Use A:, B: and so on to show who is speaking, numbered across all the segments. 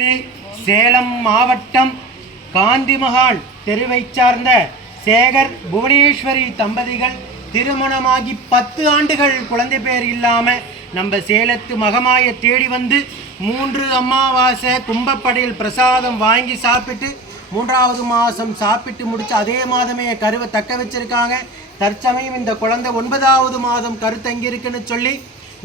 A: எட்டு சேலம் மாவட்டம் காந்திமகால் தெருவைச் சார்ந்த சேகர் புவனேஸ்வரி தம்பதிகள் திருமணமாகி பத்து ஆண்டுகள் குழந்தை பேர் இல்லாமல் நம்ம சேலத்து மகமாய தேடி வந்து மூன்று அமாவாசை கும்பப்படையில் பிரசாதம் வாங்கி சாப்பிட்டு மூன்றாவது மாதம் சாப்பிட்டு முடித்து அதே மாதமே கருவை தக்க வச்சிருக்காங்க. தற்சமயம் இந்த குழந்தை ஒன்பதாவது மாதம் கரு தங்கியிருக்குன்னு சொல்லி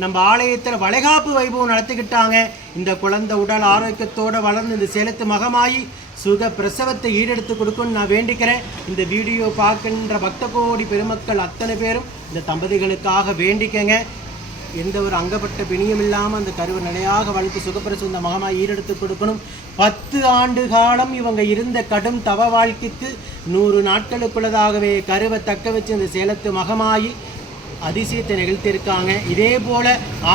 A: நம்ம ஆலயத்தில் வளைகாப்பு வைபவம் நடத்திக்கிட்டாங்க. இந்த குழந்தை உடல் ஆரோக்கியத்தோடு வளர்ந்து இந்த சேலத்து மகமாயி சுக பிரசவத்தை ஈடெடுத்து கொடுக்கும்னு நான் வேண்டிக்கிறேன். இந்த வீடியோ பார்க்கின்ற பக்த கோடி பெருமக்கள் அத்தனை பேரும் இந்த தம்பதிகளுக்காக வேண்டிக்கங்க. எந்த ஒரு அங்கப்பட்ட பிணியும் இல்லாமல் அந்த கருவை நிலையாக வளர்த்து சுகப்பிரசவம் இந்த மகமாக ஈடெடுத்து கொடுக்கணும். பத்து ஆண்டு காலம் இவங்க இருந்த கடும் தவ வாழ்க்கைக்கு நூறு நாட்களுக்குள்ளதாகவே கருவை தக்க வச்சு இந்த சேலத்து மகமாயி அதிசயத்தை நிகழ்த்தியிருக்காங்க. இதே போல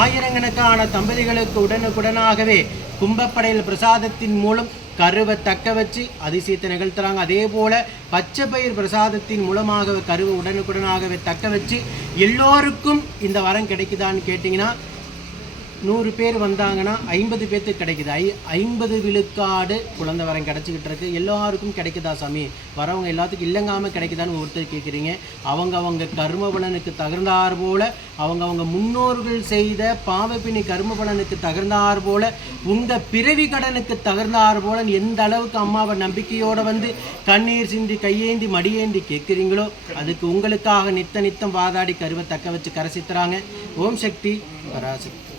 A: ஆயிரக்கணக்கான தம்பதிகளுக்கு உடனுக்குடனாகவே கும்பப்படையில் பிரசாதத்தின் மூலம் கருவை தக்க வச்சு அதிசயத்தை நிகழ்த்துறாங்க. அதே போல பச்சை பயிர் பிரசாதத்தின் மூலமாக கருவை உடனுக்குடனாகவே தக்க வச்சு எல்லோருக்கும் இந்த வரம் கிடைக்குதான்னு கேட்டிங்கன்னா நூறு பேர் வந்தாங்கன்னா ஐம்பது பேர்த்துக்கு கிடைக்குது? ஐ ஐம்பது விழுக்காடு குழந்தை வரம் கிடச்சிக்கிட்டு இருக்கு எல்லாருக்கும் கிடைக்குதா சாமி? வரவங்க எல்லாத்துக்கும் இல்லைங்காமல் கிடைக்குதான்னு ஒருத்தர் கேட்குறீங்க அவங்க அவங்க கர்ம பலனுக்கு தகுந்தார் போல அவங்க அவங்க முன்னோர்கள் செய்த பாவப்பிணி கர்ம பலனுக்கு தகுந்தார் போல உங்கள் பிறவி கடனுக்கு தகுந்தார் போல எந்த அளவுக்கு அம்மாவை நம்பிக்கையோடு வந்து கண்ணீர் சிந்தி கையேந்தி மடியேந்தி கேட்குறீங்களோ அதுக்கு உங்களுக்காக நித்த நித்தம் வாதாடி கருவை தக்க வச்சு கரசித்துறாங்க. ஓம் சக்தி பராசக்தி.